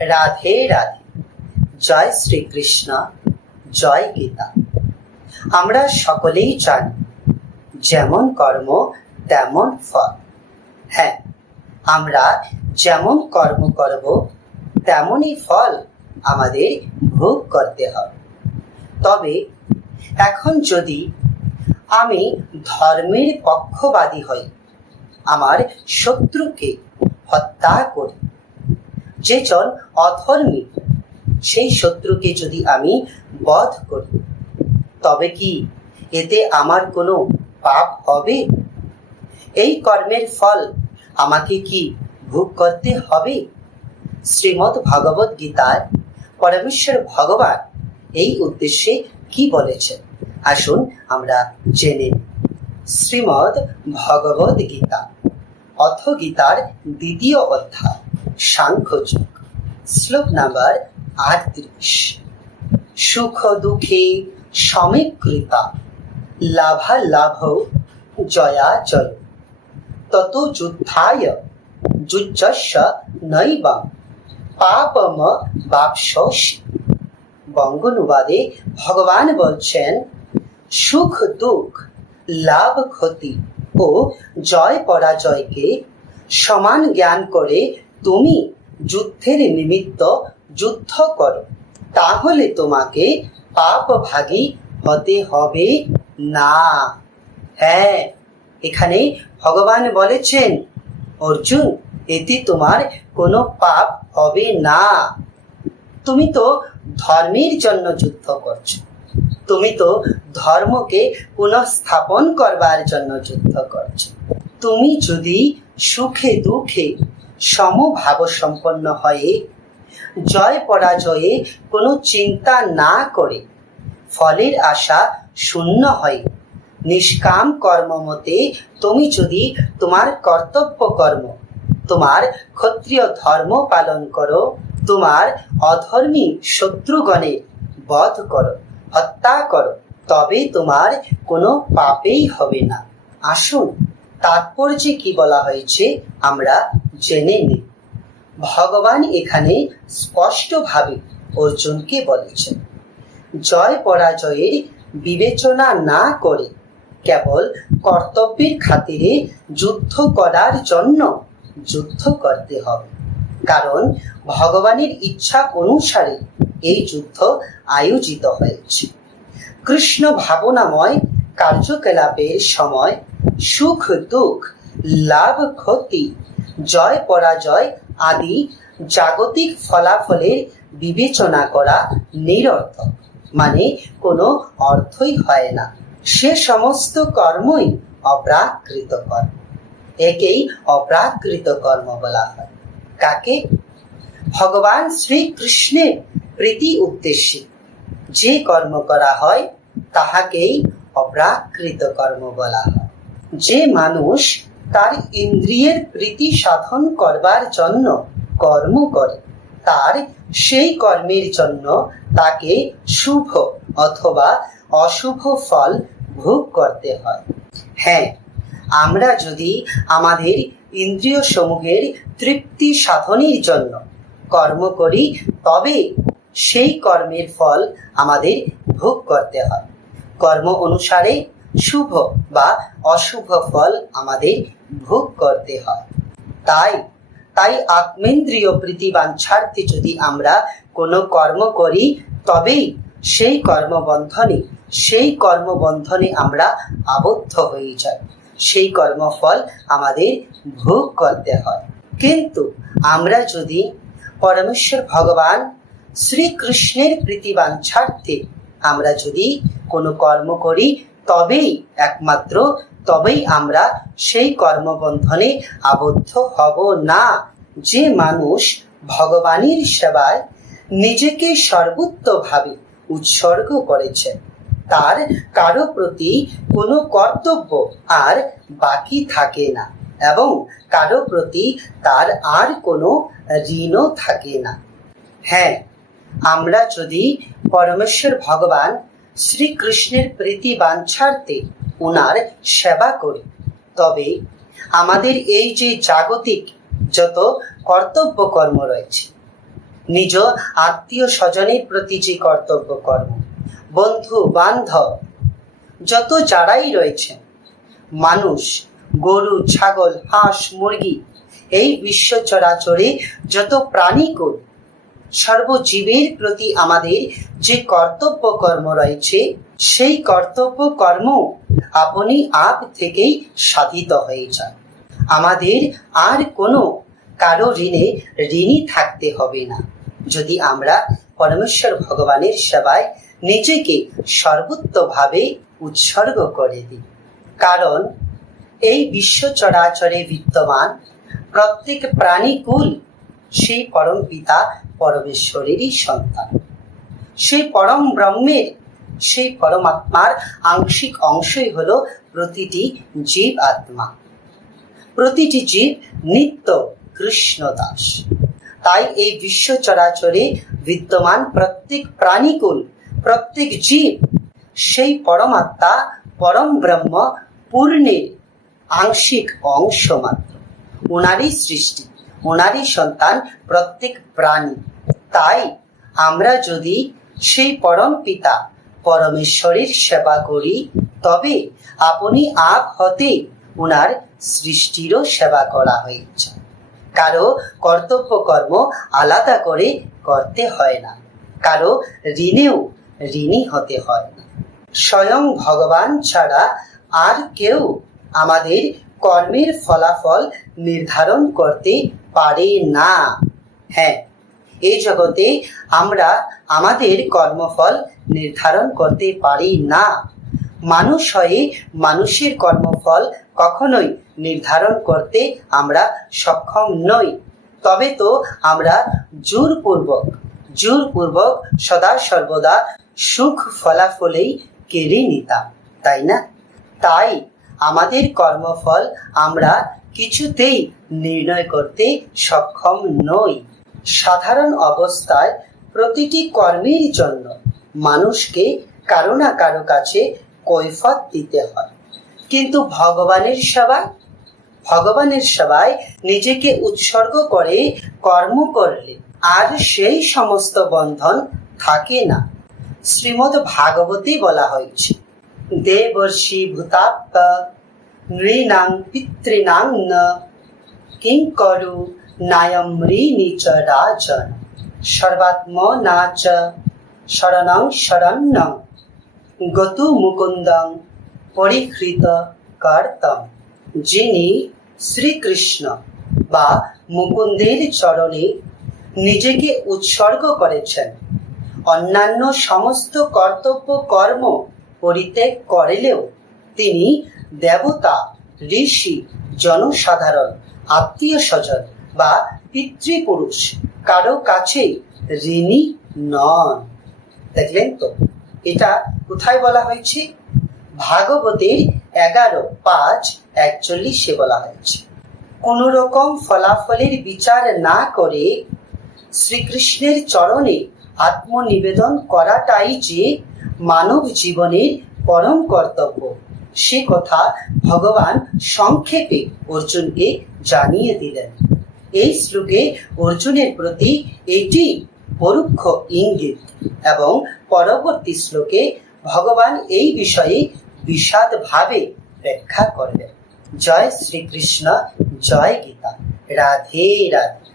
রাধে রাধে। জয় শ্রীকৃষ্ণ, জয় গীতা। আমরা সকলেই জানি যেমন কর্ম তেমন ফল। হ্যাঁ, আমরা যেমন কর্ম করব তেমনই ফল আমাদের ভোগ করতে হবে। তবে এখন যদি আমি ধর্মের পক্ষবাদী হই, আমার শত্রুকে হত্যা করি, যেজন অধর্মী সেই শত্রুকে যদি আমি বধ করি, তবে কি এতে আমার কোনো পাপ হবে? এই কর্মের ফল আমাকে কি ভোগ করতে হবে? শ্রীমদ্ ভগবত গীতায় পরমেশ্বর ভগবান এই উদ্দেশ্যে কি বলেছেন, আসুন আমরা জেনে নিই। শ্রীমদ্ ভগবত গীতা অথ গীতার দ্বিতীয় অধ্যায় সাংখ্যযোগ, শ্লোক নাম্বার 38। সুখ দুঃখে সমীকৃতা লাভালাভ জয়া জয় তত যুদ্ধায় যুজ্জস্য নৈবং পাপম বাপসসি। বঙ্গানুবাদে ভগবান বলছেন, সুখ দুঃখ, লাভ ক্ষতি ও জয় পরাজয়কে সমান জ্ঞান করে তুমি যুদ্ধের নিমিত্ত যুদ্ধ করো, তাহলে তোমাকে পাপ ভাগী হতে হবে না। হ্যাঁ, এখানে ভগবান বলেছেন, অর্জুন, এতে তোমার কোনো পাপ হবে না। তুমি তো ধর্মের জন্য যুদ্ধ করছো, তুমি তো ধর্মকে পুনঃস্থাপন করবার জন্য যুদ্ধ করছো। তুমি যদি সুখে দুঃখে সমভাব সম্পন্ন হয়ে জয় পরাজয়ে কোনো চিন্তা না করে ফলের আশা শূন্য হয় নিষ্কাম কর্ম মতে তুমি যদি তোমার কর্তব্য কর্ম, তোমার ক্ষত্রিয় ধর্ম পালন করো, তোমার অধর্মী শত্রুগণের বধ করো, হত্যা করো, তবে তোমার কোনো পাপেই হবে না। আসুন তাৎপর্যে কি বলা হয়েছে আমরা জেনে নিই। ভগবান এখানে স্পষ্টভাবে অর্জুনকে বলেছেন, জয় পরাজয়ের বিবেচনা না করে কেবল কর্তব্যের খাতিরে যুদ্ধ করার জন্য যুদ্ধ করতে হবে, কারণ ভগবানের ইচ্ছা অনুসারে এই যুদ্ধ আয়োজিত হয়েছে। কৃষ্ণ ভাবনাময় কার্যকলাপের সময় সুখ দুঃখ, লাভ ক্ষতি, জয় পরাজয় আদি জাগতিক ফলাফলের বিবেচনা করা নিরর্থক, মানে কোনো অর্থই হয় না। সে সমস্ত কর্মই অপ্রাকৃত কর্ম। একেই অপ্রাকৃত কর্ম বলা হয়। কাকে? ভগবান শ্রীকৃষ্ণের প্রীতি উদ্দেশ্যে যে কর্ম করা হয় তাহাকেই অপ্রাকৃত কর্ম বলা হয়। যে মানুষ তার ইন্দ্রিয়ের প্রীতি সাধন করবার জন্য কর্ম করে, তার সেই কর্মের জন্য তাকে শুভ অথবা অশুভ ফল ভোগ করতে হয়। হ্যাঁ, আমরা যদি আমাদের ইন্দ্রিয় সমূহের তৃপ্তি সাধনের জন্য কর্ম করি, তবে সেই কর্মের ফল আমাদের ভোগ করতে হয়। কর্ম অনুসারে শুভ বা অশুভ ফল আমাদের ভোগ করতে হয়। তাই আত্মেন্দ্রিয় প্রীতি বাঞ্ছার্থে যদি আমরা কোনো কর্ম করি, তবেই সেই কর্মবন্ধনে আমরা আবদ্ধ হয়ে যাই, সেই কর্মফল আমাদের ভোগ করতে হয়। কিন্তু আমরা যদি পরমেশ্বর ভগবান শ্রীকৃষ্ণের প্রীতি বাঞ্ছার্থে আমরা যদি কোনো কর্ম করি, তবেই আমরা সেই কর্মবন্ধনে আবদ্ধ হব না। যে মানুষ ভগবানের সেবায় নিজেকে সর্বোত্তভাবে উৎসর্গ করেছেন, তার কারো প্রতি কোনো কর্তব্য আর বাকি থাকে না, এবং কারো প্রতি তার আর কোনো ঋণও থাকে না। হ্যাঁ, আমরা যদি পরমেশ্বর ভগবান শ্রীকৃষ্ণের প্রীতি বাঞ্ছার্থে ওনার সেবা করি, তবে আমাদের এই যে জাগতিক যত কর্তব্য কর্ম রয়েছে, নিজ আত্মীয় স্বজনের প্রতি যে কর্তব্য কর্ম, বন্ধু বান্ধব যত যারাই রয়েছেন, মানুষ, গরু, ছাগল, হাঁস, মুরগি, এই বিশ্ব চরাচরে যত প্রাণীকুল সর্বজীবের প্রতি আমাদের যে কর্তব্য কর্ম রয়েছে, সেই কর্তব্য কর্ম আপনি আপ থেকেই সাধিত হয়ে যায়। আমাদের আর কোনো কারো ঋণী থাকতে হবে না, যদি আমরা পরমেশ্বর ভগবানের সেবায় নিজেকে সর্বোত্তভাবে উৎসর্গ করে দিই। কারণ এই বিশ্ব চরাচরে বিদ্যমান প্রত্যেক প্রাণীকুল সেই পরম পিতা পরমেশ্বরেরই সন্তান। সেই পরম ব্রহ্মের, সেই পরমাত্মার আংশিক অংশই হলো প্রতিটি জীব আত্মা। প্রতিটি জীব নিত্য কৃষ্ণ দাস। তাই এই বিশ্ব চরাচরে বিদ্যমান প্রত্যেক প্রাণীকুল, প্রত্যেক জীব সেই পরমাত্মা, পরম ব্রহ্ম পূর্ণের আংশিক অংশ মাত্র। ওনারই সৃষ্টি, ওনারই সন্তান প্রত্যেক প্রাণী। তাই আমরা যদি সেই পরম পিতা পরমেশ্বরের সেবা করি, তবে আপনি আপ হতে ওনার সৃষ্টিরও সেবা করা হয়েছে। কারো কর্তব্য কর্ম আলাদা করে করতে হয় না, কারো ঋণেও ঋণী হতে হয় না। স্বয়ং ভগবান ছাড়া আর কেউ আমাদের কর্মের ফলাফল নির্ধারণ করতে পারে না। হ্যাঁ, এই জগতে আমরা আমাদের কর্মফল নির্ধারণ করতে পারি না। মানুষ হয়ে মানুষের কর্মফল কখনোই নির্ধারণ করতে আমরা সক্ষম নই। তবে তো আমরা জোরপূর্বক সদা সর্বদা সুখ ফলাফলেই কেড়ে নিতাম, তাই না? তাই আমাদের কর্মফল আমরা কিছুতেই নির্ণয় করতে সক্ষম নই। সাধারণ অবস্থায় প্রতিটি কর্মের জন্য মানুষকে কারো না কারো কাছে কৈফিয়ত দিতে হয়, কিন্তু ভগবানের সেবায় নিজেকে উৎসর্গ করে কর্ম করলে আর সেই সমস্ত বন্ধন থাকে না। শ্রীমদ্ ভাগবতে বলা হয়েছে, দেবর্ষি ভূতাত্ম নৃণাং পিতৃণাং ন কিঙ্করু নায়ম ঋণী চ রাজন সর্বাত্মনা চ শরণং শরণ্যং গতু মুকুন্দং পরিহৃত কর্তম। যিনি শ্রীকৃষ্ণ বা মুকুন্দের চরণে নিজেকে উৎসর্গ করেছেন, অন্যান্য সমস্ত কর্তব্য কর্ম পরিত্যাগ করলেও তিনি দেবতা, ঋষি, জনসাধারণ, আত্মীয় স্বজন বা পিতৃপুরুষ কারো কাছে ঋণী নন। দেখলেন তো, এটা কোথায় বলা হয়েছে? ভাগবতের 11:5-41 বলা হয়েছে। কোন রকম ফলাফলের বিচার না করে শ্রীকৃষ্ণের চরণে আত্মনিবেদন করাটাই যে মানব জীবনের পরম কর্তব্য, সে কথা ভগবান সংক্ষেপে অর্জুনকে জানিয়ে দিলেন। এই শ্লোকে অর্জুনের প্রতি এটি পরোক্ষ ইঙ্গিত এবং পরবর্তী শ্লোকে ভগবান এই বিষয়ে বিশদভাবে ব্যাখ্যা করবেন। জয় শ্রীকৃষ্ণ, জয় গীতা, রাধে রাধে।